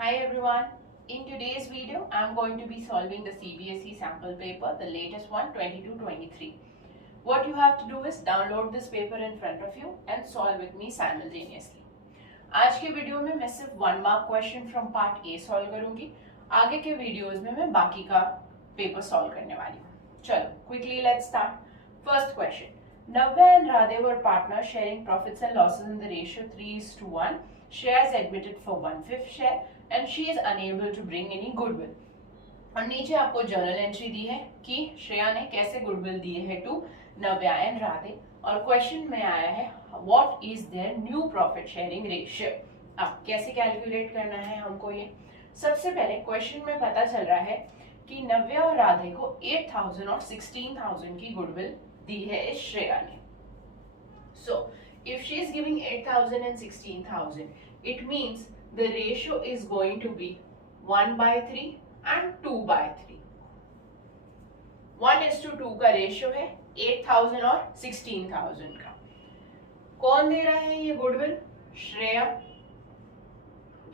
Hi everyone. In today's video, I am going to be solving the CBSE sample paper, the latest one, 22-23. What you have to do is download this paper in front of you and solve with me simultaneously. आज के video में मैं सिर्फ 1 mark question from part A solve करूंगी. आगे के videos में मैं बाकी का पेपर सॉल्व करने वाली हूँ. चलो, quickly let's start. First question. Navya and Radhe were partners sharing profits and losses in the ratio 3:1. Shares admitted for 1/5 share and she is unable to bring any goodwill. और नीचे आपको journal entry दी है कि श्रेया ने कैसे goodwill दिए है to Navya and Radhe. और क्वेश्चन में आया है what is their new profit sharing ratio. अब कैसे कैलकुलेट करना है हमको ये. सबसे पहले क्वेश्चन में पता चल रहा है कि नव्या और राधे को 8,000 और 16,000 की गुडविल दी है इस श्रेया ने. सो if she is giving 8,000 and 16,000, it means the ratio is going to be 1/3 and 2/3. 1:2 का रेशियो है 8,000 और 16,000 का. कौन दे रहा है ये गुडविल? श्रेया.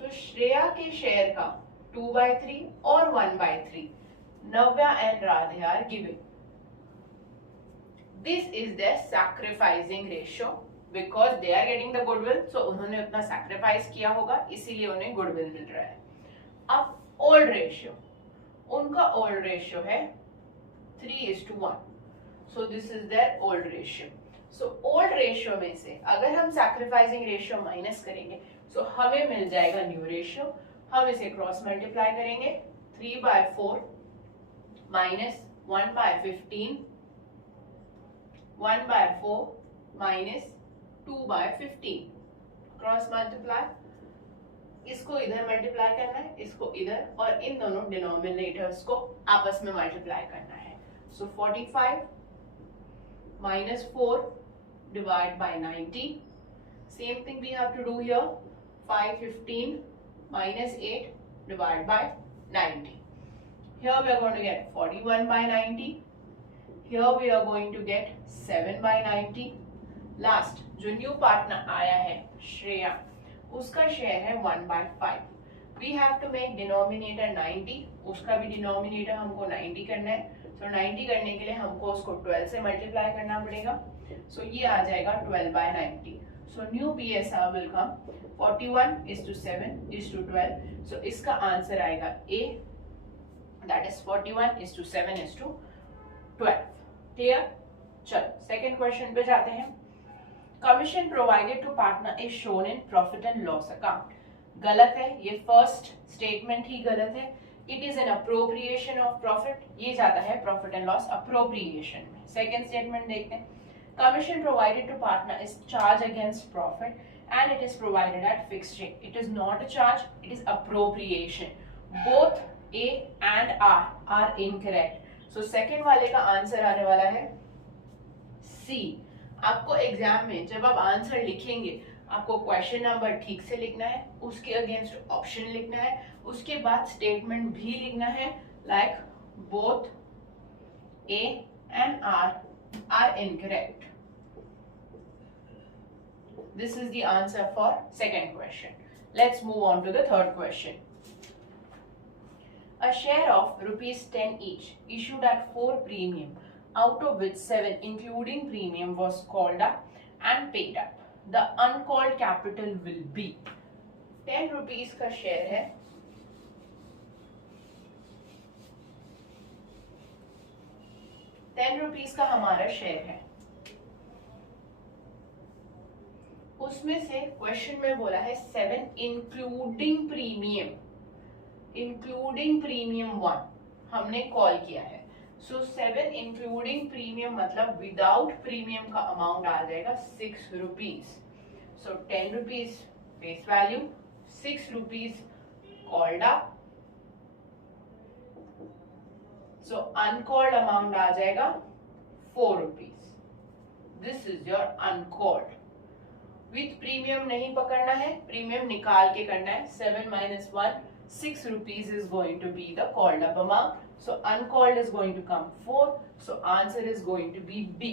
तो श्रेया के शेयर का 2/3 और 1/3 Navya and Radhe are giving. This is the sacrificing ratio because they are getting the goodwill. So उन्होंने उतना सैक्रिफाइस किया होगा, इसीलिए उन्हें गुडविल मिल रहा है. अब ओल्ड रेशियो, उनका ओल्ड रेशियो है 3:1. सो this is their old ratio. So old ratio में से अगर हम सैक्रिफाइसिंग रेशियो माइनस करेंगे सो हमें मिल जाएगा न्यू रेशियो. हम इसे क्रॉस मल्टीप्लाई करेंगे. 3/4 माइनस 1/15, 1/4 माइनस 2/15. क्रॉस मल्टीप्लाई, इसको इधर मल्टीप्लाई करना है, इसको इधर, और इन दोनों डिनोमिनेटर्स को आपस में मल्टीप्लाई करना है. सो 45 minus 4 divide by 90. Same thing we have to do here. 515 minus 8 divide by 90. Here we are going to get 41/90. Here we are going to get 7/90. Last जो न्यू पार्टनर आया है श्रेया, उसका शेयर है 1/5. We have to make denominator 90. उसका भी denominator हमको 90 करना है. So 90 करने के लिए हमको उसको 12 से मल्टीप्लाई करना पड़ेगा. So ये आ जाएगा 12/90. So new PSR will come 41:7:12. So इसका आंसर आएगा A, that is 41:7:12. क्लियर? चलो सेकेंड क्वेश्चन पे जाते हैं. Commission provided to partner is shown in profit and loss account. गलत है, ये फर्स्ट स्टेटमेंट ही गलत है. It is an appropriation of profit. ये जाता है प्रॉफिट एंड लॉस अप्रोप्रिएशन में. सेकेंड स्टेटमेंट देखते हैं. Commission provided to partner is charge against profit and it is provided at fixed rate. It is not a charge, it is appropriation. Both A and R incorrect. So second वाले का answer आने वाला है सी. आपको exam में जब आप answer लिखेंगे आपको क्वेश्चन नंबर ठीक से लिखना है, उसके अगेंस्ट ऑप्शन लिखना है, उसके बाद स्टेटमेंट भी लिखना है like both A and R incorrect. This is the answer for second question. Let's move on to the third question. A share of ₹10 each issued at 4 premium, out of which 7 including premium was called up and paid up. The uncalled capital will be 10 rupees का share है. 10 rupees का हमारा share है. उसमें से question में बोला है 7 इंक्लूडिंग प्रीमियम. इंक्लूडिंग प्रीमियम 1 हमने कॉल किया है. सो 7 इंक्लूडिंग प्रीमियम मतलब विदाउट प्रीमियम का अमाउंट आ जाएगा 6 rupees. So 10 rupees face value, 6 rupees called up. So uncalled amount आ जाएगा 4 rupees. This is your uncalled. With premium नहीं पकड़ना है, प्रीमियम निकाल के करना है. 7 minus 1, 6 rupees is going to be the called up amount. So uncalled is going to come 4. So answer is going to be B.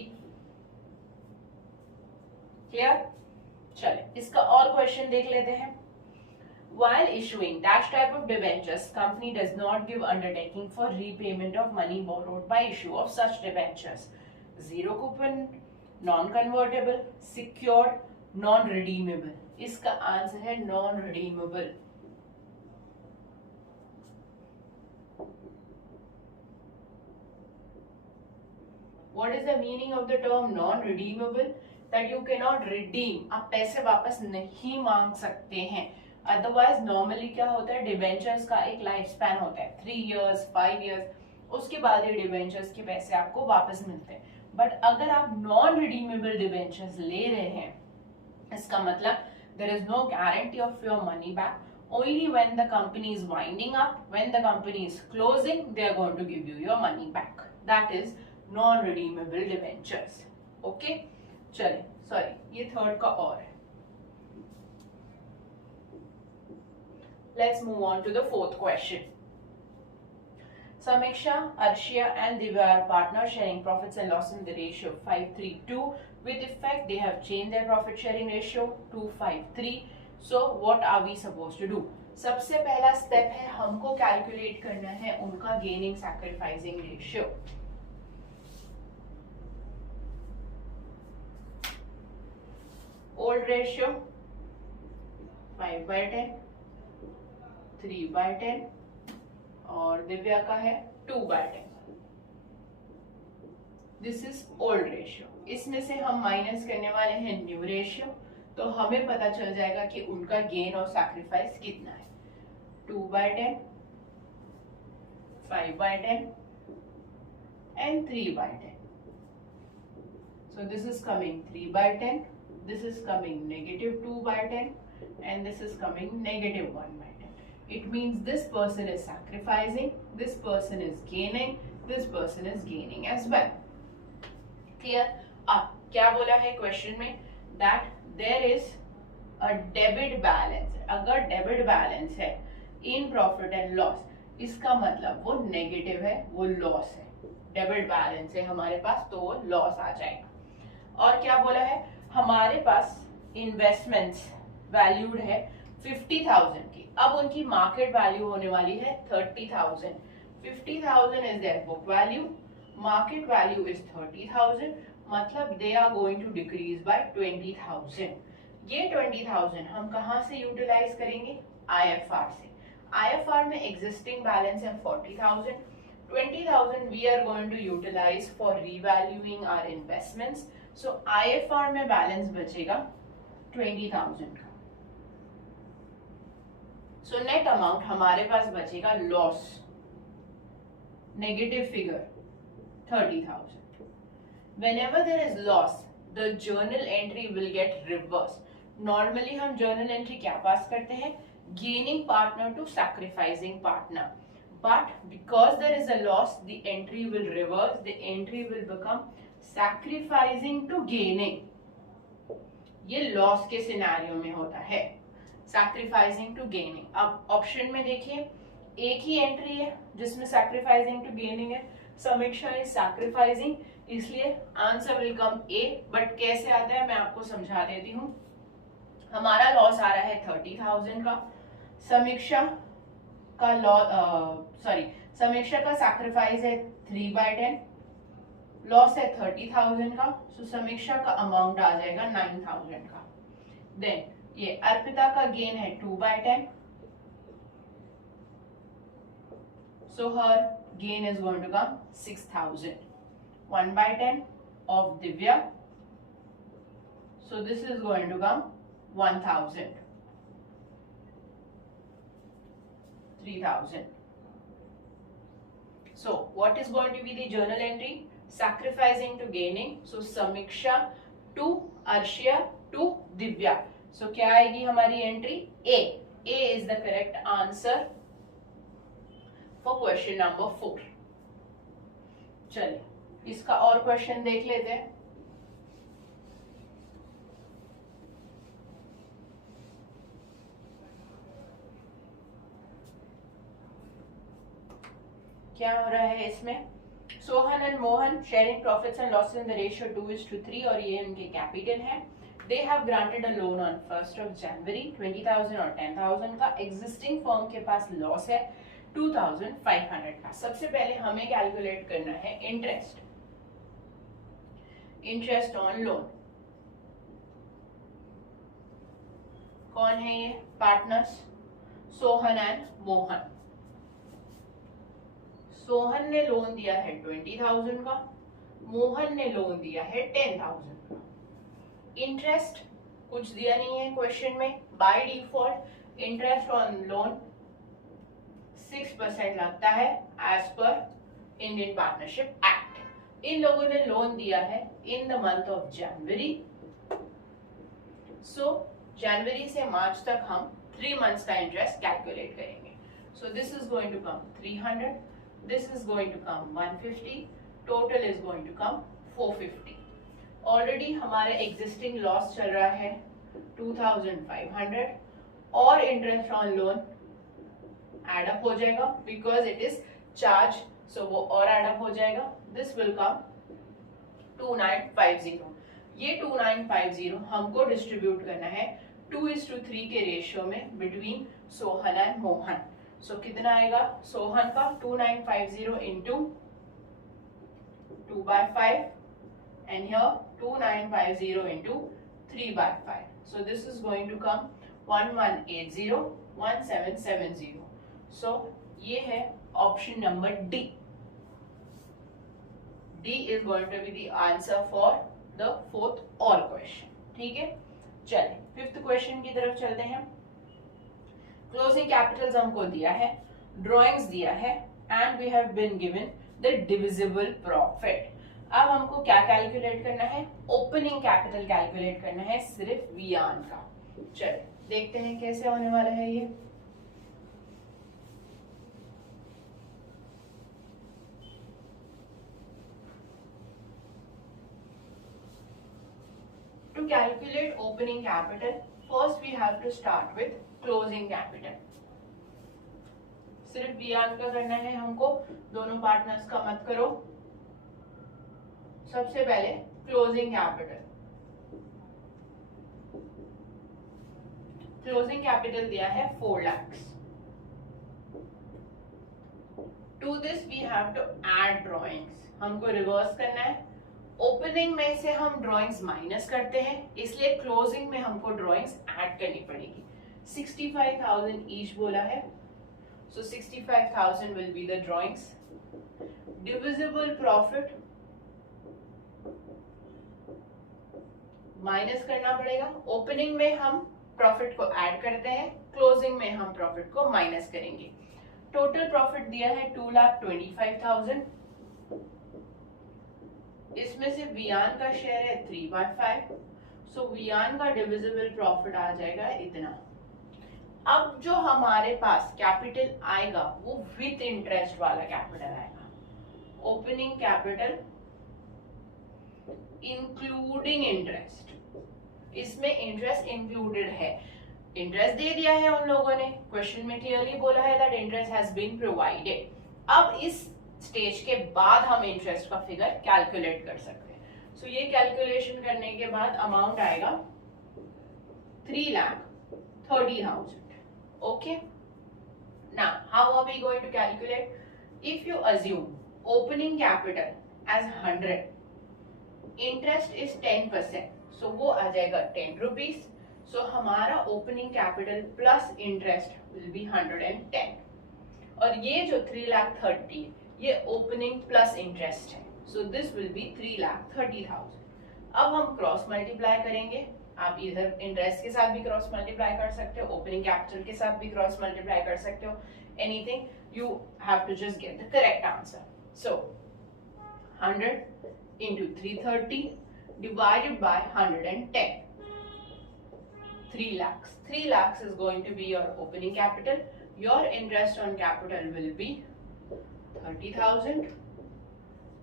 Clear? चले इसका और क्वेश्चन देख लेते हैं. While issuing dash type of debentures, company does not give undertaking for repayment of money borrowed by issue of such debentures. Zero coupon, non-convertible, secured, non-redeemable. इसका answer है non-redeemable. What is the meaning of the term non-redeemable? That you cannot redeem. आप पैसे वापस नहीं मांग सकते हैं. Otherwise normally क्या होता है, डिबेंचर्स का एक लाइफ स्पैन होता है 3 years 5 years, उसके बाद ये डिबेंचर्स के पैसे आपको वापस मिलते हैं. बट अगर आप नॉन रिडीमेबल डिबेंचर्स ले रहे हैं, इसका मतलब there is no guarantee of your money back. Only when the company is winding up, when the company is closing, they are going to give you your money back. That is non-redeemable debentures. Okay? चलिए, sorry ये third का और है. Let's move on to the fourth question. Samiksha, Arshia and Divya are partners sharing profits and loss in the ratio 5:3:2. With effect, they have changed their profit sharing ratio to 5:3. So, what are we supposed to do? सबसे पहला step है, हमको calculate करना है उनका gaining sacrificing ratio. Old ratio 5/10, 3/10 और दिव्या का है 2/10. This is old ratio. इसमें से हम माइनस करने वाले हैं न्यू रेशियो, तो हमें पता चल जाएगा कि उनका गेन और सैक्रिफाइस कितना है. 2/10, 5/10 and 3/10. So this is coming 3/10, this is coming -2/10 and this is coming -1/10. It means this person is sacrificing, this person is gaining, this person is gaining as well. Clear? अब क्या बोला है question में, that there is a debit balance. अगर debit balance है इन profit and loss, इसका मतलब वो नेगेटिव है, वो लॉस है. डेबिट बैलेंस है हमारे पास तो वो लॉस आ जाएगा. और क्या बोला है, हमारे पास इन्वेस्टमेंट्स वैल्यूड है 50,000 की. अब उनकी मार्केट वैल्यू होने वाली है 30,000. 50,000 is their book value, market value is 30,000, मतलब they are going to decrease by 20,000. ये 20,000 हम कहां से यूटिलाइज करेंगे, IFR से. IFR में एग्जिस्टिंग बैलेंस है 40,000. 20,000 we are going to utilize for revaluing our investments. So IFR में बैलेंस बचेगा 20,000 का. So नेट अमाउंट हमारे पास बचेगा loss, negative figure 30,000. Whenever there is loss, the journal entry will get reversed. Normally हम journal entry क्या पास करते हैं, gaining partner to sacrificing partner. But because there is a loss, the entry will reverse. The entry will become sacrificing to gaining. ये loss के scenario में होता है, sacrificing to gaining. अब ऑप्शन में देखिए, एक ही एंट्री है जिसमें sacrificing to gaining है. समीक्षा इज sacrificing, इसलिए answer will come A. But कैसे आता है मैं आपको समझा देती हूँ. हमारा लॉस आ रहा है 30,000 का, समीक्षा का समीक्षा का सैक्रिफाइस है 3/10, लॉस है 30,000 का. सो समीक्षा का अमाउंट आ जाएगा 9,000 का. देन ये अर्पिता का गेन है 2/10, सो हर gain is going to come 6,000. 1/10 of Divya, so this is going to come 1,000. 3,000. So what is going to be the journal entry? Sacrificing to gaining. So Samiksha to Arshia to Divya. So क्या आएगी हमारी entry, A. A is the correct answer for question number 4. चलिए इसका और question देख लेते हैं. क्या हो रहा है इसमें, Sohan and Mohan sharing profits and losses in the ratio 2:3 और ये उनके कैपिटल है. They have granted a loan on 1st of January 20,000 और 10,000 का। एग्जिस्टिंग फर्म के पास लॉस है 2,500 का। सबसे पहले हमें कैलकुलेट करना है इंटरेस्ट ऑन लोन। कौन है ये पार्टनर्स? सोहन एंड मोहन। सोहन ने लोन दिया है 20,000 का, मोहन ने लोन दिया है 10,000 का। इंटरेस्ट कुछ दिया नहीं है क्वेश्चन में। By default interest on loan 6% लगता है as per Indian partnership act. इन लोगों ने लोन दिया है in the month of January. So जनवरी से मार्च तक हम 3 months का इंटरेस्ट कैलकुलेट करेंगे। So this is going to come 300, this is going to come 150, total is going to come 450। Already हमारे एग्जिस्टिंग लॉस चल रहा है 2,500 और interest on loan add up हो जाएगा because it is charge, so वो और एड अप हो जाएगा। This will come 2950। ये 2950 हमको डिस्ट्रीब्यूट करना है 2:3 के रेशियो में बिटवीन सोहन एंड मोहन। सो कितना आएगा? सोहन का 2950 into 2/5 and here 2950 into 3/5. So this is going to come 1180 1770. So ये है option number D. D is going to be the answer for the 4th or question. ठीक है, चलिए 5th क्वेश्चन की तरफ चलते हैं। क्लोजिंग कैपिटल्स हमको दिया है, ड्रॉइंग्स दिया है and we have been given the divisible profit. अब हमको क्या कैलकुलेट करना है? ओपनिंग कैपिटल कैलकुलेट करना है सिर्फ वियान का। चलिए देखते हैं कैसे होने वाला है ये। To calculate opening capital, first we have to start with closing capital. सिर्फ वियान का करना है हमको, दोनों पार्टनर्स का मत करो। सबसे पहले क्लोजिंग कैपिटल। क्लोजिंग कैपिटल दिया है 4 lakhs। To this we have to add drawings. हमको रिवर्स करना है। ओपनिंग में से हम ड्रॉइंग्स माइनस करते हैं, इसलिए क्लोजिंग में हमको ड्रॉइंग्स ऐड करनी पड़ेगी। 65,000 ईच बोला है, सो 65,000 will be the drawings. Divisible profit minus करना पड़ेगा। ओपनिंग में हम प्रॉफिट को ऐड करते हैं, क्लोजिंग में हम प्रॉफिट को माइनस करेंगे। टोटल प्रॉफिट दिया है 2,25,000। इसमें से वियान का शेयर है 3/5, सो वियान का डिविजिबल प्रॉफिट आ जाएगा इतना। अब जो हमारे पास कैपिटल आएगा वो विथ इंटरेस्ट वाला कैपिटल आएगा। ओपनिंग कैपिटल इंक्लूडिंग इंटरेस्ट, इसमें इंटरेस्ट इंक्लूडेड है। इंटरेस्ट दे दिया है उन लोगों ने, क्वेश्चन में क्लियरली बोला है that interest has been provided. अब इस स्टेज के बाद हम इंटरेस्ट का फिगर कैलकुलेट कर सकते हैं। सो ये कैलकुलेशन करने के बाद अमाउंट आएगा 3,30,000। Okay, now how are we going to calculate? If you assume opening capital as 100, interest is 10%, so वो आ जाएगा 10 रुपीज। सो हमारा opening capital plus interest will be 110। और ये जो 3,30,000 ये ओपनिंग प्लस इंटरेस्ट है, सो दिस विल बी 3,30,000। अब हम क्रॉस मल्टीप्लाई करेंगे। आप इधर इंटरेस्ट के साथ भी क्रॉस मल्टीप्लाई कर सकते हो, ओपनिंग कैपिटल के साथ भी क्रॉस मल्टीप्लाई कर सकते हो। Anything, you have to just get the correct answer. So 100 into 330 divided by 110, 3 lakhs. 3 lakhs is going to be your opening capital. Your interest on capital will be 30,000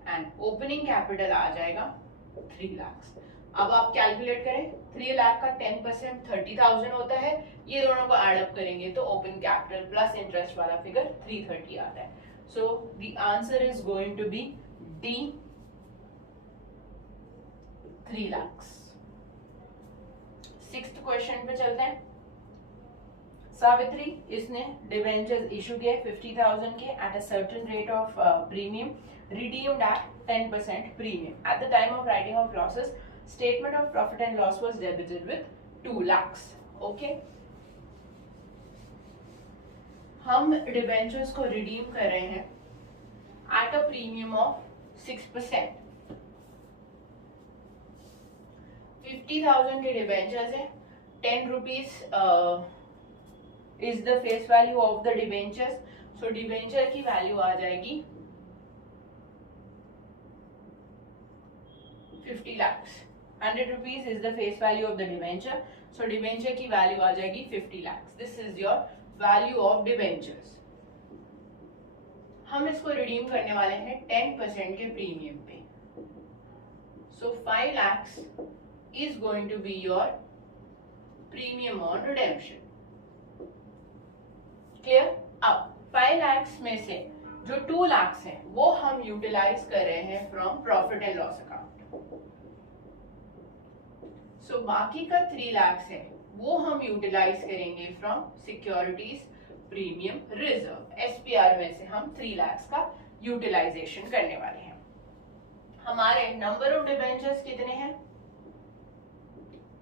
and opening capital आ जाएगा 3 lakhs। अब आप calculate करें, 3 लाख का 10% 30,000 होता है। ये दोनों को एड अप करेंगे तो ओपन कैपिटल प्लस इंटरेस्ट वाला फिगर 330 आता है। So the answer is going to be D, 3 lakhs। Sixth question पे चलते हैं। सावित्री, इसने डिवेंचर्स इशू किए 50,000 के eight a certain rate of premium, redeemed at 10% premium. At the time of writing of losses, statement of profit and loss was debited with 2 lakhs. Okay. हम debentures को redeem कर रहे हैं एट अ प्रीमियम ऑफ 6%। 50,000 के debentures है, 10 rupees is the face value of the debentures. So debenture की value आ जाएगी 50 lakhs। 100 rupees is the face value of the debenture, so debenture की वैल्यू आ जाएगी 50 lakhs। This is your value of debentures। हम इसको redeem करने वाले हैं 10% के प्रीमियम पे, so 5 lakhs is going to be your premium on redemption। Clear? अब 5 lakhs में से जो 2 lakhs हैं वो हम यूटिलाइज कर रहे हैं from profit and loss account. So बाकी का 3 lakhs है वो हम यूटिलाइज करेंगे from securities premium reserve. SPR में से हम 3 lakhs का यूटिलाइजेशन करने वाले हैं। हमारे नंबर ऑफ डिबेंचर्स कितने हैं?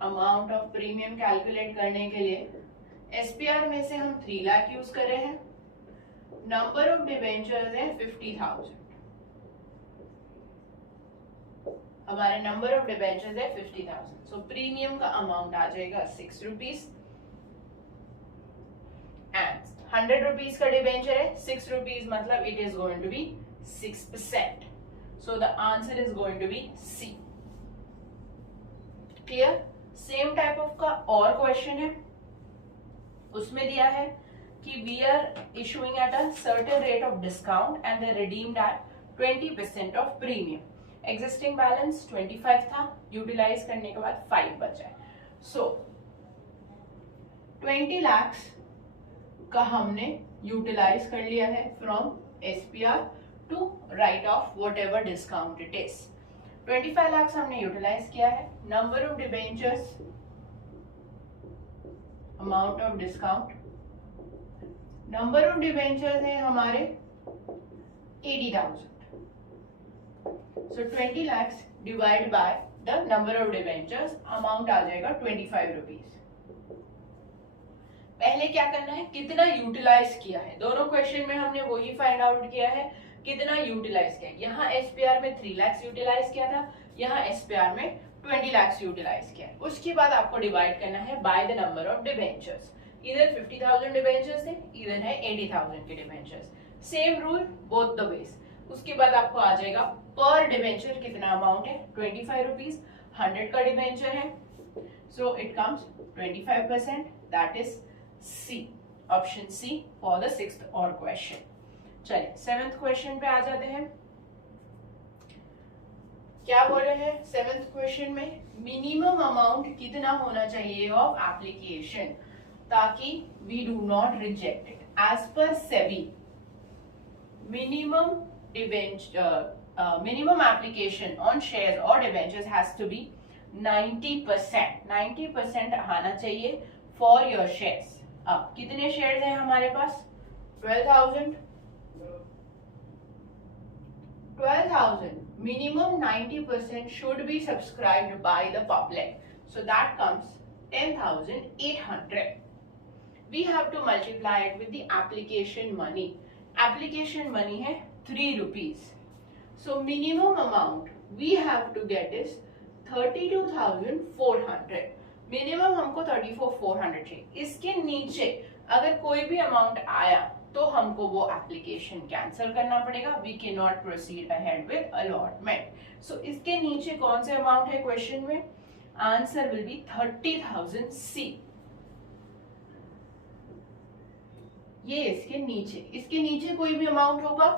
अमाउंट ऑफ प्रीमियम कैलकुलेट करने के लिए एसपीआर में से हम 3 लाख यूज कर रहे हैं। नंबर ऑफ डिबेंचर्स है 50,000। हमारे नंबर ऑफ डिबेंचर्स है 50,000। सो प्रीमियम का अमाउंट आ जाएगा 6 रुपीज एंड 100 रुपीज का डिबेंचर है 6 रुपीज, मतलब it is going to be 6%। So the answer is going to be C. Clear? Same type of का और क्वेश्चन है, उसमें दिया है कि we are issuing at a certain rate of discount and they redeemed at 20% of premium. Existing balance 25 था, utilise करने के बाद 5 बचा है। सो 20 lakhs का हमने यूटिलाइज कर लिया है from SPR to write off whatever discount it is. 25 lakhs हमने यूटिलाइज किया है। Number of debentures, amount of discount, number of debentures है हमारे 80,000। So 20 lakhs divided by the number of debentures, amount आ जाएगा 25 रुपीज। पहले क्या करना है, कितना यूटिलाइज किया है। दोनों क्वेश्चन में हमने वही फाइंड आउट किया है, कितना यूटिलाइज किया। यहाँ एसपीआर में 3 lakhs यूटिलाइज किया था, यहाँ एसपीआर में 20 lakhs यूटिलाइज किया। उसके बाद आपको डिवाइड करना है by the number of debentures. इधर 50,000 डिबेंचर्स है, इधर है 80,000 के debentures. Same rule both the ways. उसके बाद आपको आ जाएगा पर डिबेंचर कितना अमाउंट है, 25 रुपीज। 100 का डिबेंचर है, so it comes 25%, that is C, option C for the 6th और क्वेश्चन। चलिए 7th क्वेश्चन पे आ जाते हैं। क्या बोल रहे हैं 7th क्वेश्चन में? मिनिमम अमाउंट कितना होना चाहिए ऑफ एप्लीकेशन ताकि we do not reject it. As per SEBI minimum application on shares or debentures has to be 90%। 90% आना चाहिए for your shares। अब कितने shares हैं हमारे पास? 12,000। 12,000 minimum 90% should be subscribed by the public, so that comes 10,800। we have to multiply it with the application money। application money है 3 rupees, so minimum amount we have to get is 32,400। Minimum हमको 34,400 चाहिए। इसके नीचे अगर कोई भी amount आया तो हमको वो एप्लीकेशन कैंसिल करना पड़ेगा। We can not proceed ahead with allotment. So इसके नीचे कौन से अमाउंट है क्वेश्चन में? Answer will be 30,000 C. ये इसके नीचे कोई भी अमाउंट होगा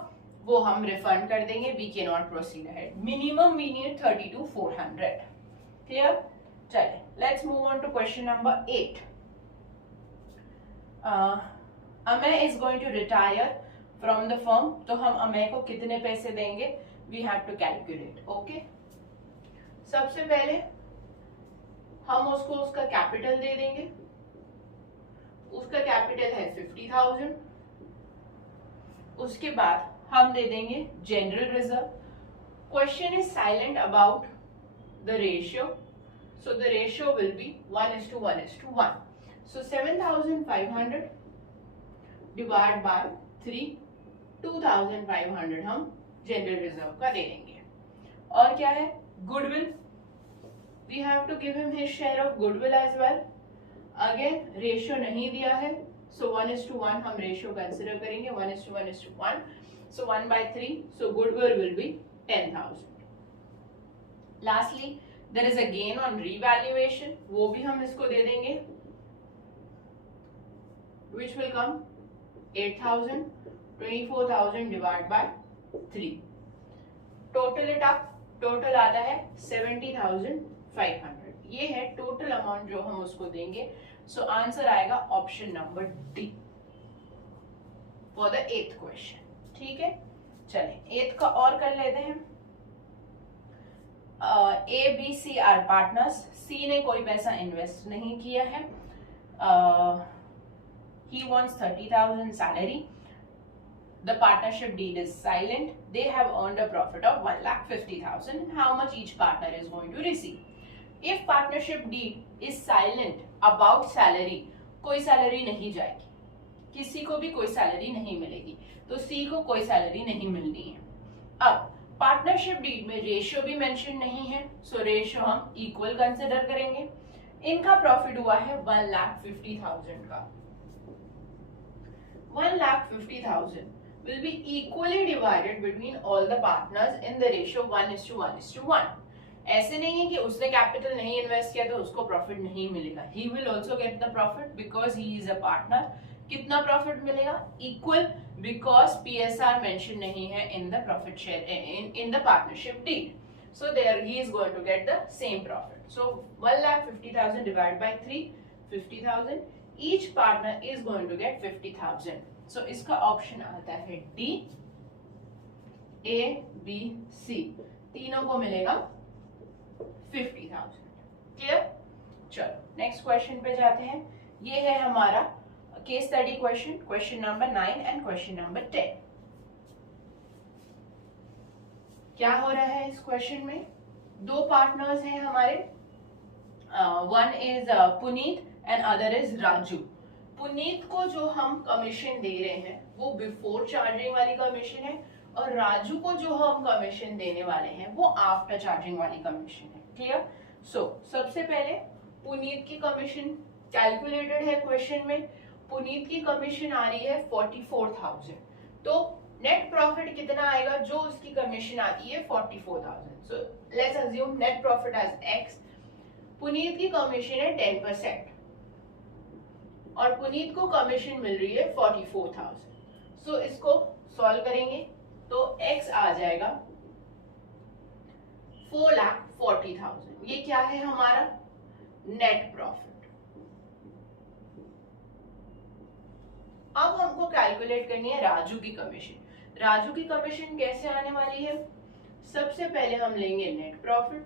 वो हम रिफंड कर देंगे। We can not proceed ahead. Minimum we need 32,400। Clear? चलिए let's move on to question number 8। Amay is going to retire from the firm, तो हम अमय को कितने पैसे देंगे? We have to calculate. Okay, सबसे पहले हम उसको उसका कैपिटल दे देंगे, उसका कैपिटल है 50,000। उसके बाद हम दे देंगे general reserve. Question is silent about the ratio, so the ratio will be 1:1:1. So 7,500 divide by 3, 2,500 हम जनरल रिजर्व का दे देंगे। और क्या है, goodwill, we have to give him his share of goodwill as well. Again ratio नहीं दिया है, so 1:1 हम रेशियो कंसिडर करेंगे, 1:1:1, so 1/3, so goodwill will be 10,000. Lastly there is a gain on revaluation, वो भी हम इसको दे देंगे, which will come 8,000, 24,000 divided by 3. Total it up, total आता है 70,500. ये है टोटल अमाउंट जो हम उसको देंगे। सो आंसर आएगा option number D for the 8th question. ठीक है, चलें 8th का और कर लेते हैं। A B C are partners, C ने कोई पैसा इन्वेस्ट नहीं किया है, he wants 30,000 salary. The partnership deed is silent. They have earned a profit of 1,50,000. How much each partner is going to receive? If partnership deed is silent about salary, कोई salary नहीं जाएगी, किसी को भी कोई सैलरी नहीं मिलेगी, तो सी को कोई सैलरी नहीं मिलनी है। अब पार्टनरशिप डीड में रेशियो भी मेंशन नहीं है, सो रेशियो हम इक्वल कंसिडर करेंगे। इनका प्रॉफिट हुआ है 1,50,000 का। 1,50,000 will be equally divided between all the partners in the ratio 1:1:1. ऐसे नहीं है कि उसने कैपिटल नहीं इन्वेस्ट किया तो उसको प्रॉफिट नहीं मिलेगा। He will also get the profit because he is a partner. कितना प्रॉफिट मिलेगा? इक्वल, because PSR मेंशन नहीं है in the profit share in the partnership deed. So there he is going to get the same profit. So 1,50,000 divided by 3, 50,000. Each partner is going to get 50,000. So इसका option आता है D, ए B सी, तीनों को मिलेगा 50,000। Clear? चलो next question पे जाते हैं। ये है हमारा case study question, question number 9 and question number 10। क्या हो रहा है इस क्वेश्चन में? दो पार्टनर्स हैं हमारे, one is Puneet and other is Raju. Puneet को जो हम कमीशन दे रहे हैं वो बिफोर चार्जिंग वाली कमीशन है, और राजू को जो हम कमीशन देने वाले हैं वो आफ्टर चार्जिंग वाली कमीशन है। क्लियर? सो सबसे पहले पुनीत की कमीशन कैलकुलेटेड है क्वेश्चन में। पुनीत की कमीशन आ रही है 44,000, तो नेट प्रॉफिट कितना आएगा? जो उसकी कमीशन आती है 44,000। So let's assume net profit as X. Puneet की कमीशन है 10% और पुनीत को कमीशन मिल रही है 44,000। सो इसको सॉल्व करेंगे तो x आ जाएगा 4,40,000। ये क्या है हमारा? Net profit. अब हमको कैलकुलेट करनी है राजू की कमीशन। राजू की कमीशन कैसे आने वाली है? सबसे पहले हम लेंगे नेट प्रॉफिट,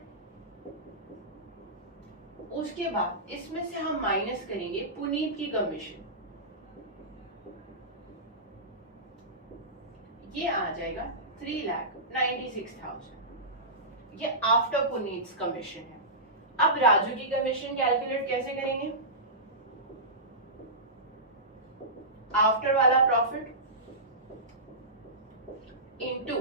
उसके बाद इसमें से हम माइनस करेंगे पुनीत की कमीशन, ये आ जाएगा 3,96,000। ये आफ्टर पुनीत कमीशन है। अब राजू की कमीशन कैलकुलेट कैसे करेंगे? आफ्टर वाला प्रॉफिट इनटू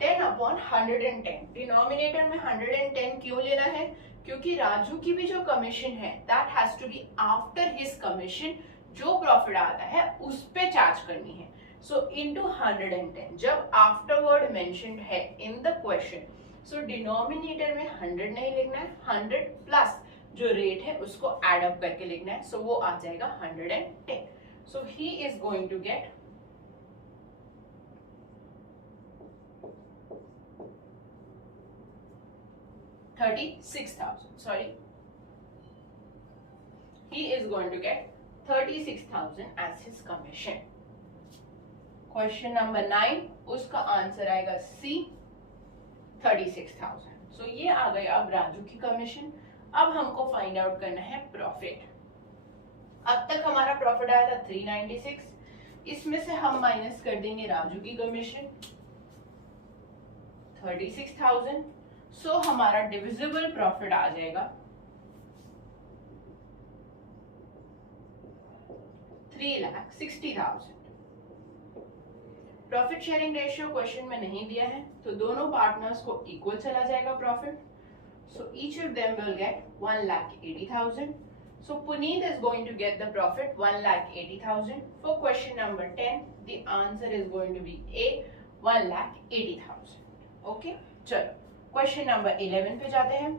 10/110। डिनोमिनेटर में 110 क्यों लेना है? क्योंकि राजू की भी जो कमीशन है that has to be after his commission, जो प्रॉफिट आता है उस पे चार्ज करनी है। सो इनटू 110, जब आफ्टरवर्ड मेंशन्ड है in the question, so denominator में 100 नहीं लिखना है, 100 प्लस जो रेट है उसको एड अप करके लिखना है। सो वो आ जाएगा 110। So he is going to get 36,000. Sorry, he is going to get 36,000 as his commission. Question number 9, उसका आंसर आएगा C, 36,000. So ये आ गया अब राजू की कमीशन। अब हमको फाइंड आउट करना है प्रॉफिट। अब तक हमारा प्रॉफिट आया था 396, इसमें से हम माइनस कर देंगे राजू की कमीशन 36,000। सो हमारा डिविजिबल प्रॉफिट आ जाएगा 3,60,000। प्रॉफिट शेयरिंग रेशियो क्वेश्चन में नहीं दिया है, तो दोनों पार्टनर्स को इक्वल चला जाएगा profit. So each of them will get 1,80,000। So Puneet is going to get the profit 1,80,000. For question number 10, the answer is going to be A, 1,80,000. Okay, चलो question number 11 पे जाते हैं।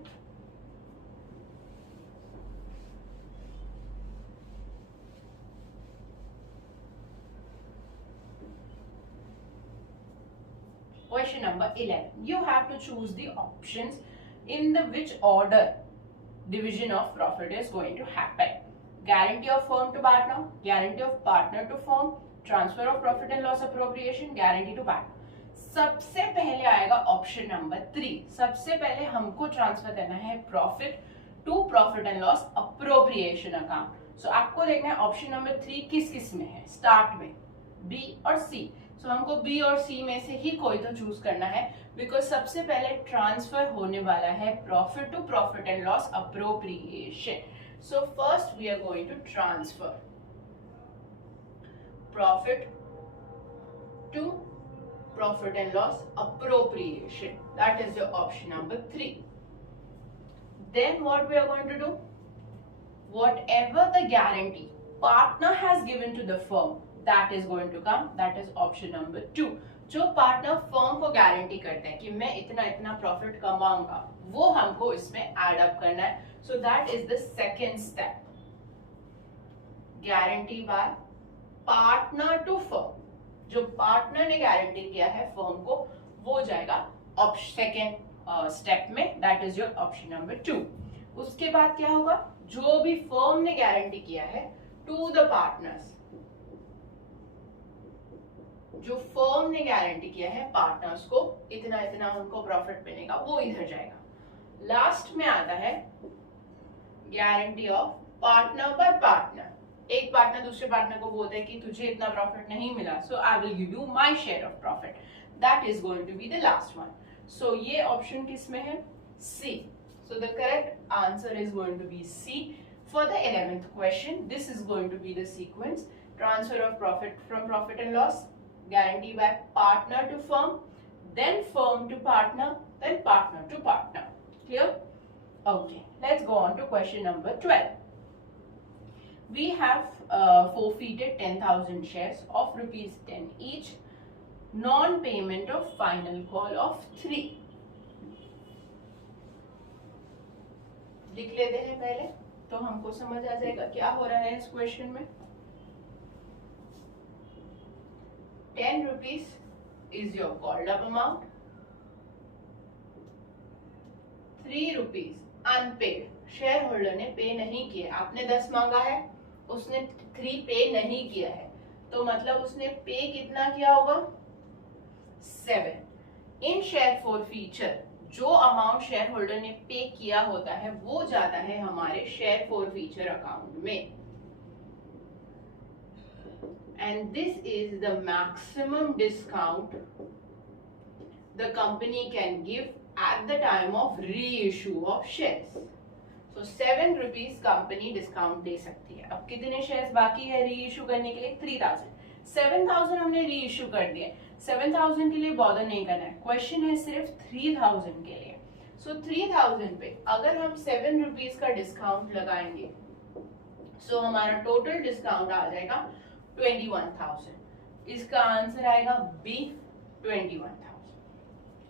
Question number 11. You have to choose the options in the which order division of profit is going to happen. Guarantee of firm to partner, guarantee of partner to firm, transfer of profit and loss appropriation, guarantee to partner. सबसे पहले आएगा option number 3। सबसे पहले हमको transfer करना है profit to profit and loss appropriation account. So आपको देखना है ऑप्शन नंबर 3 किस किस में है, स्टार्ट में बी और सी। सो हमको बी और सी में से ही कोई तो चूज करना है, बिकॉज सबसे पहले ट्रांसफर होने वाला है profit to profit and loss appropriation. So first we are going to transfer profit to profit and loss appropriation. That is your option number 3. Then what we are going to do? Whatever the guarantee partner has given to the firm, that is going to come. That is option number 2. जो partner firm को guarantee करते हैं कि मैं इतना इतना profit कमाऊंगा, वो हमको इसमें एड अप करना है। So that is the second step, guarantee by partner to firm. जो पार्टनर ने गारंटी किया है फर्म को, वो जाएगा सेकेंड स्टेप में। That is your option number 2। उसके बाद क्या होगा, जो भी फर्म ने गारंटी किया है टू द पार्टनर्स, जो फर्म ने गारंटी किया है पार्टनर्स को इतना इतना उनको प्रॉफिट मिलेगा, वो इधर जाएगा। लास्ट में आता है guarantee of partner by partner. एक पार्टनर दूसरे पार्टनर को बोलता है कि तुझे इतना प्रॉफिट नहीं मिला, so I will give you my share of profit. That is going to be the last one. So ये ऑप्शन किस में है, C. So the correct answer is going to be C for the 11th question. This is going to be the sequence, transfer of profit from profit and loss, guarantee by partner to firm, then firm to partner, then partner to partner. Clear? Okay, let's go on to question number 12. We have forfeited 10,000 shares of rupees 10 each, non-payment of final call of 3. लिख लेते हैं पहले, तो हमको समझ आ जाएगा क्या हो रहा है इस क्वेश्चन में। 10 rupees is your called up amount, 3 rupees unpaid, share holder ने पे नहीं किया। आपने 10 मांगा है, उसने 3 पे नहीं किया है, तो मतलब उसने पे कितना किया होगा, 7। इन शेयर फॉर फीचर जो अमाउंट शेयर होल्डर ने पे किया होता है वो जाता है हमारे शेयर फॉर फीचर अकाउंट में, and this is the maximum discount the company can give at the time of reissue of shares. So 7 rupees company discount दे सकती है। अब कितने शेयर्स बाकी है रीइश्यू करने के लिए, 3000। 7000 हमने रीइश्यू कर दिए, 7000 के लिए बॉदर नहीं करना है, क्वेश्चन है सिर्फ 3000 के लिए। सो 3000 पे अगर हम 7 रुपीज का डिस्काउंट लगाएंगे, सो हमारा टोटल डिस्काउंट आ जाएगा 21,000। इसका आंसर आएगा B, 21,000।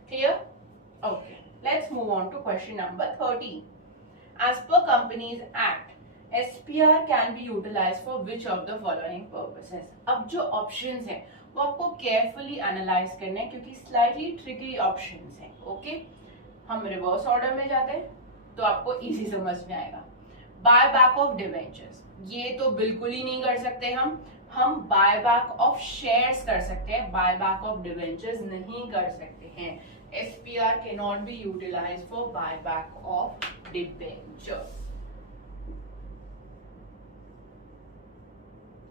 Clear? Okay, let's move on to question number 13। As per companies act, SPR can be utilised for which of the following purposes. अब जो ऑप्शंस हैं वो आपको केयरफुली एनालाइज करना है, क्योंकि स्लाइटली ट्रिकी ऑप्शंस हैं। ओके, हम रिवर्स ऑर्डर में जाते हैं तो आपको इजी समझ में आएगा। बाय बैक ऑफ डिवेंचर्स, ये तो बिल्कुल ही नहीं कर सकते हम बाय बैक ऑफ शेयर्स कर सकते हैं, बाय बैक ऑफ डिवेंचर्स नहीं कर सकते हैं। SPR can not be utilised for buy back of debentures.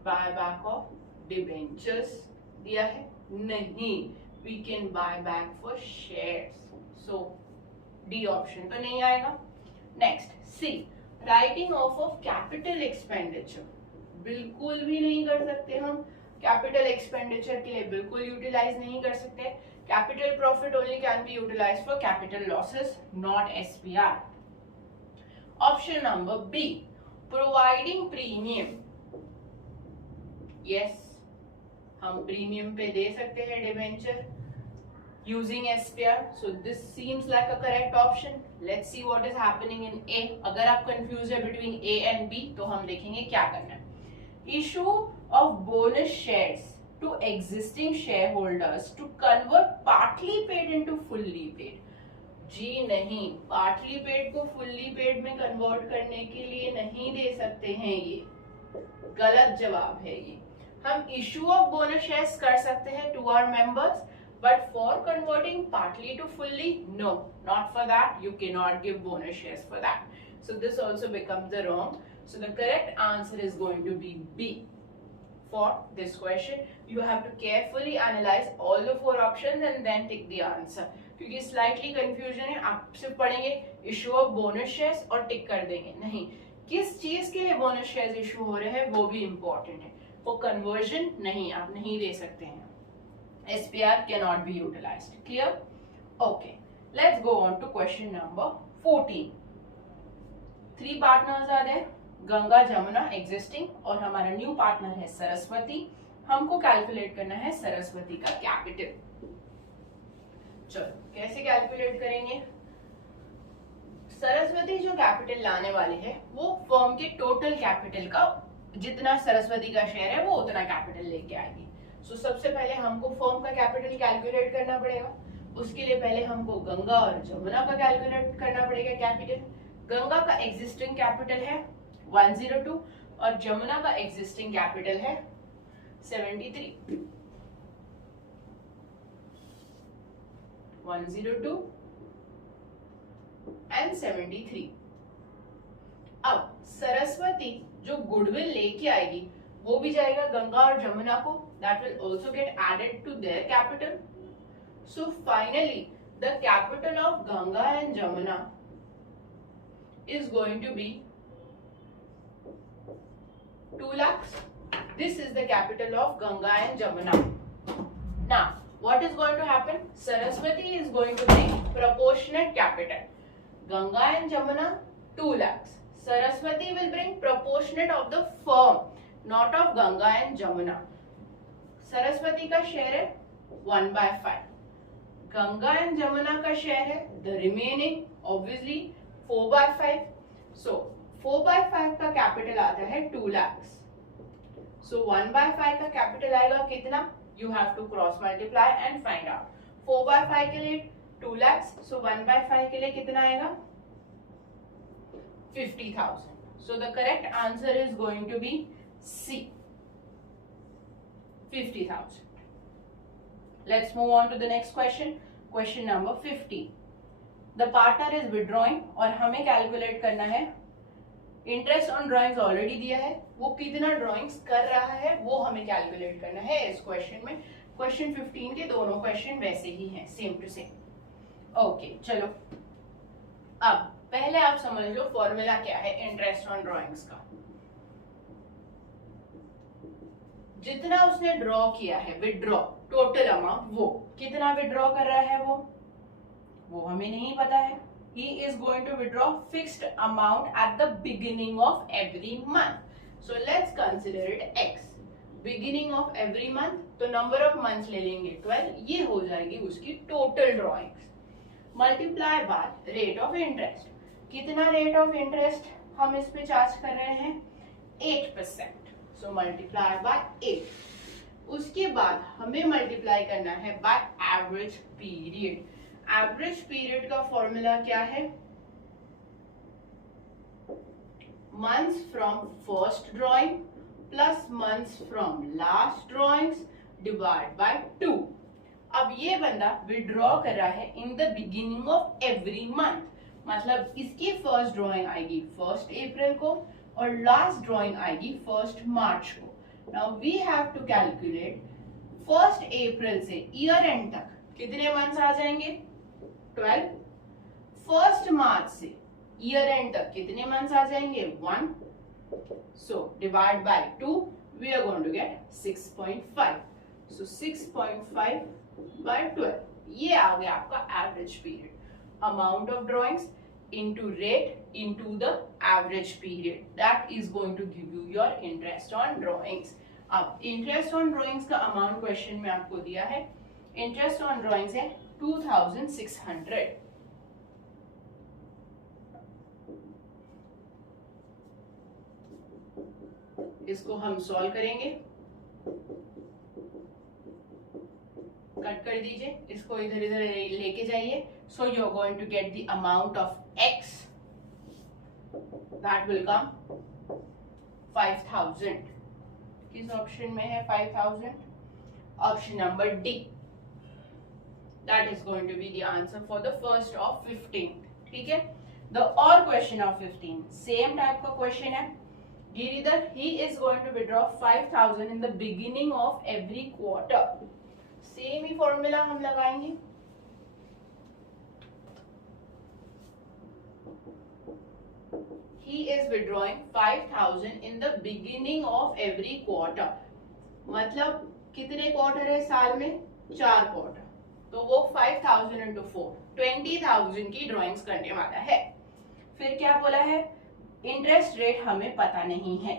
Buyback of debentures दिया है नहीं. We can buy back for shares. So D option तो नहीं आएगा. Next C, writing off of capital expenditure. बिल्कुल भी नहीं कर सकते हम. कैपिटल एक्सपेंडिचर के लिए बिल्कुल यूटिलाइज नहीं कर सकते. Capital profit only can be utilise for capital losses, not SPR. Option number B, providing premium. Yes, हम प्रीमियम पे दे सकते हैं debenture using SPR. So this seems like a correct option. Let's see what is happening in A. अगर आप confused है between A and B तो हम देखेंगे क्या करना है. Issue of bonus shares to existing shareholders to convert partly paid into fully paid. जी नहीं, partly paid को fully paid में convert करने के लिए नहीं दे सकते हैं. ये गलत जवाब है. ये हम issue of bonus shares कर सकते हैं to our members. But for converting partly to fully, no, not for that. You cannot give bonus shares for that. So this also becomes the wrong. So the correct answer is going to be B. For this question, you have to carefully analyze all the 4 options and then take the answer. क्योंकि slightly confusion है. आप सिर्फ पढ़ेंगे issue of bonus shares और टिक कर देंगे. नहीं, किस चीज के लिए bonus shares issue हो रहे हैं वो भी important है. For conversion नहीं, आप नहीं दे सकते हैं. SPR cannot be utilized. Clear? Okay. Let's go on to question number 14. 3 partners are there. Ganga, Jamuna existing और हमारा न्यू पार्टनर है सरस्वती. हमको कैलकुलेट करना है सरस्वती का कैपिटल. चलो कैसे कैलकुलेट करेंगे. सरस्वती जो कैपिटल लाने वाले हैं वो फर्म के टोटल कैपिटल का जितना सरस्वती का शेयर है वो उतना कैपिटल लेके आएगी. So, सबसे पहले हमको फर्म का कैपिटल कैलकुलेट करना पड़ेगा. उसके लिए पहले हमको गंगा और जमुना का कैलकुलेट करना पड़ेगा कैपिटल. गंगा का एग्जिस्टिंग कैपिटल है 102 और जमुना का एग्जिस्टिंग कैपिटल है 73. 102 एंड 73. अब सरस्वती जो गुडविल लेके आएगी वो भी जाएगा गंगा और जमुना को. That will also get added to their capital. So finally, the capital of Ganga and Jamuna is going to be 2 lakhs. This is the capital of Ganga and Jamuna. Now, what is going to happen? Saraswati is going to bring proportionate capital. Ganga and Jamuna 2 lakhs. Saraswati will bring proportionate of the firm, not of Ganga and Jamuna. Saraswati का share है 1/5. Ganga and Jamuna का share है the remaining obviously 4/5. सो 4/5 का capital आता है 2 lakhs. सो 1/5 का capital आएगा कितना? You have to cross multiply and find out. 4/5 के लिए 2 lakhs. सो 1/5 के लिए कितना आएगा? 50,000. So the correct answer is going to be C. 50,000. Let's move on to the next question. Question number 50. The partner is withdrawing और हमें calculate करना है इंटरेस्ट ऑन ड्रॉइंग्स ऑलरेडी दिया है. वो कितना ड्रॉइंग्स कर रहा है वो हमें कैलकुलेट करना है इस क्वेश्चन में. क्वेश्चन 15 के दोनों क्वेश्चन वैसे ही हैं, सेम टू सेम. ओके चलो अब पहले आप समझ लो फॉर्मूला क्या है इंटरेस्ट ऑन ड्रॉइंग्स का. जितना उसने ड्रॉ किया है विड्रॉ टोटल अमाउंट, वो कितना विड्रॉ कर रहा है वो हमें नहीं पता है. He is going to withdraw fixed amount at the beginning of every month. So let's consider it X. Beginning of every month तो number of months ले लेंगे 12. ये हो जाएगी उसकी total drawings. Multiply by rate of interest. कितना rate of interest हम इस पे चार्ज कर रहे हैं? 8%. So multiply by 8. उसके बाद हमें मल्टीप्लाई करना है by average period. Average period का फॉर्मूला क्या है? Months from first drawing plus months from last drawings divide by 2. अब ये बंदा विड्रॉ कर रहा है in the beginning of every month. मतलब इसकी फर्स्ट ड्राइंग आएगी 1 अप्रैल को और लास्ट ड्राइंग आएगी 1 मार्च को। Now we have to calculate 1 अप्रैल से ईयर एंड तक कितने मंथ्स आ जाएंगे 12। 1 मार्च से ईयर एंड तक कितने मंथ्स आ जाएंगे 1। So divide by 2 we are going to get 6.5। So 6.5 by 12, ये आ गया आपका average period. Amount of drawings into rate into the average period, that is going to give you your interest on drawings। अब interest on drawings का amount question में आपको दिया है, interest on drawings है 2600। इसको हम सॉल्व करेंगे, कट कर दीजिए, इसको इधर इधर लेके जाइए। So you are going to get the amount of x, that will come 5000। किस ऑप्शन में है 5000? Option number D, that is going to be the answer for the first of 15। ठीक है, द और क्वेश्चन ऑफ 15 सेम टाइप का question है। Giridhar, he is going to withdraw 5000 in the beginning of every quarter। Same he formula हम लगाएंगे। He is withdrawing 5000 in the beginning of every quarter। मतलब कितने quarter है साल में? 4 क्वार्टर। तो वो 5000 into 4 20,000 की ड्राइंग्स करने वाला है। फिर क्या बोला है? इंटरेस्ट रेट हमें पता नहीं है,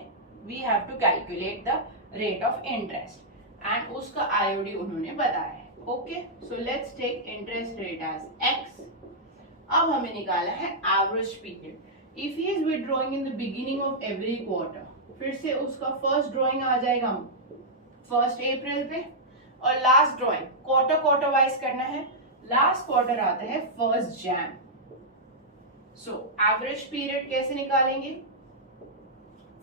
we have to calculate the rate of interest and उसका आईओडी उन्होंने बताया है। Okay, so let's take interest rate as X. अब हमें निकाला है average period. If he is withdrawing in the beginning of every quarter, फिर से उसका फर्स्ट ड्रॉइंग आ जाएगा 1 अप्रैल पे और लास्ट ड्रॉइंग क्वार्टर वाइज करना है। लास्ट क्वार्टर आता है 1 जैन। सो एवरेज पीरियड कैसे निकालेंगे?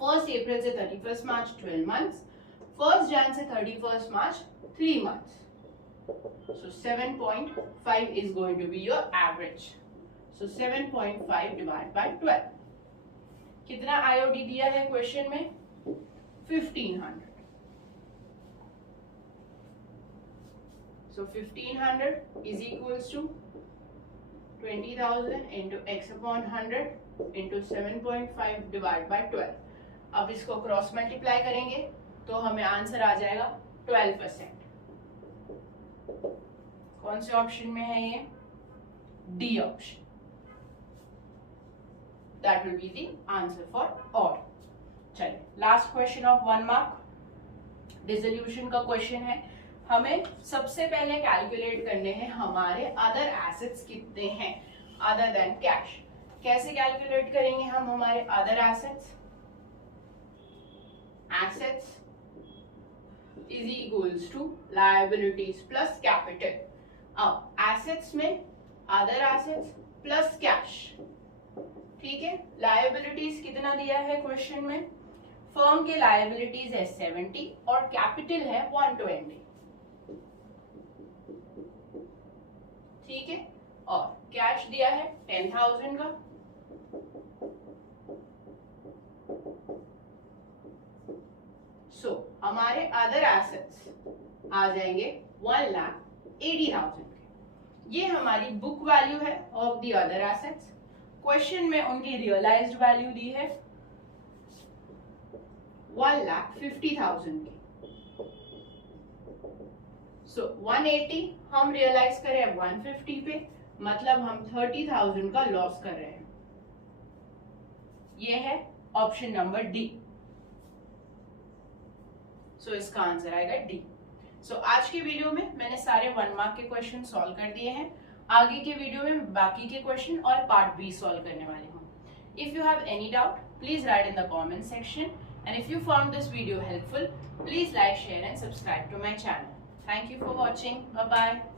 1 अप्रैल से 31 मार्च 12 मंथ्स, 1 जैन से 31 मार्च 3 months. So 7.5 is going to be your average. So 7.5 divide by 12। कितना आईओडी दिया है क्वेश्चन में? 1500। So 1500 is equals to 20,000 into x upon 100 into 7.5 divided by 12। अब इसको क्रॉस मल्टीप्लाई करेंगे तो हमें आंसर आ जाएगा 12%। कौन से ऑप्शन में है ये? D option, that will be the answer for all. चलिए, last question of 1 mark dissolution का क्वेश्चन है। हमें सबसे पहले कैलकुलेट करने हैं हमारे अदर एसेट्स कितने हैं अदर देन कैश। कैसे कैलकुलेट करेंगे हम हमारे other assets? Assets is equals to liabilities plus capital. अब एसेट्स में अदर एसेट्स प्लस कैश। ठीक है, लायबिलिटीज कितना दिया है क्वेश्चन में? फर्म के लायबिलिटीज है 70 और कैपिटल है 120। ठीक है, और कैश दिया है 10,000 का। सो हमारे अदर एसेट्स आ जाएंगे 1,80,000 के। ये हमारी बुक वैल्यू है of the other assets. Question में उनकी रियलाइज्ड वैल्यू दी है 1,50,000 की। सो 180 हम रियलाइज करें 150 पे, मतलब हम 30,000 का लॉस कर रहे हैं। ये है ऑप्शन नंबर डी। सो इसका आंसर आएगा डी। सो आज के वीडियो में मैंने सारे 1 मार्क के क्वेश्चन सॉल्व कर दिए हैं। आगे के वीडियो में बाकी के क्वेश्चन और पार्ट बी सॉल्व करने वाली हूँ। If you have any doubt please write in the comment section and if you found this video helpful please like, share and subscribe to my channel. Thank you for watching. Bye bye.